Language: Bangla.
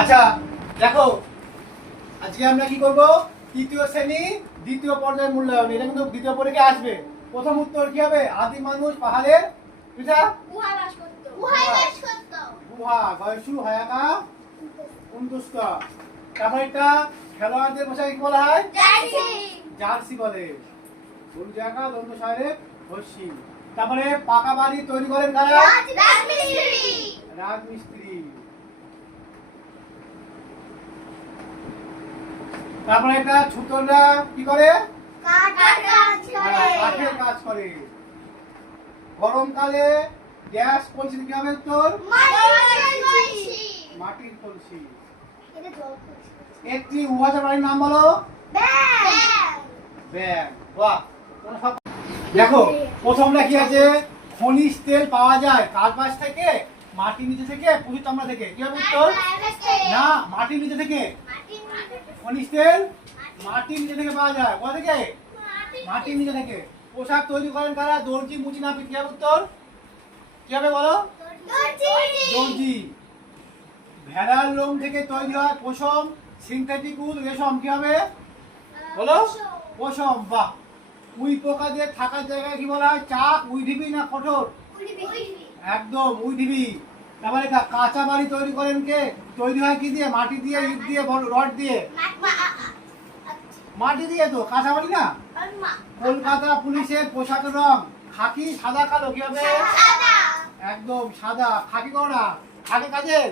আচ্ছা দেখো, আজকে আমরা কি করব? তৃতীয় শ্রেণী দ্বিতীয় পর্যায়ের মূল্যায়ন। এটা কিন্তু দ্বিতীয় পরীক্ষা আসবে। প্রথম উত্তর কি হবে? আদি মানুষ পাহাড়ের পিঠা গুহায় বাস করত। গুহায় বাস করত। গুহা গয়সু হায়াকা উন্তুষ্ট। তারপর এটা খেলোয়াড়দের পোশাক কি বলা হয়? জার্সি। জার্সি বলে। গরু জায়গা দন্ত সাহেব হর্ষি। তারপরে পাকা বাড়ি তৈরি করেন কারা? রাজমিস্ত্রি। রাজমিস্ত্রি। তারপরে এটা ছুতররা কি করে? কাঠের কাজ করে। গরমকালে গ্যাস কলসি কি হবে তোর? মাটির কলসি। একটি উড়োজাহাজ বাড়ির নাম বলো? ব্যাগ। বাহ, তোমরা সব দেখো। প্রথমটা কি আছে? খনিজ তেল পাওয়া যায় কার কাছ থেকে? মাটির নিচে থেকে, পুরী চামড়া থেকে। কি হবে উত্তর? না, মাটির নিচে থেকে। খনিজ তেল মাটির নিচে থেকে পাওয়া যায়। কোথা থেকে? মাটির নিচে থেকে। পোশাক তৈরি করেন কারা? দর্জি, মুচি, নাপিত। কি হবে উত্তর? কি হবে বলো? দর্জি। ভেড়ার লোম থেকে তৈরি হয় পশম, সিনথেটিক উল, রেশম। কি হবে বলো? পশম। বাহ। উই পোকাদের থাকার জায়গায় কি বলা হয়? চাক, উইঢিবি না কঠোর? একদম উইঢিবি। তারপরে কাঁচা বাড়ি তৈরি করেন কে? তৈরি হয় কি দিয়ে? মাটি দিয়ে, ইট দিয়ে, রড দিয়ে। মাটি দিয়ে তো কাঁচা বাড়ি না। কলকাতা পুলিশের পোশাকের রং খাকি, সাদা, কালো। কি হবে? একদম সাদা। খাকি করো না, খাকি কাজের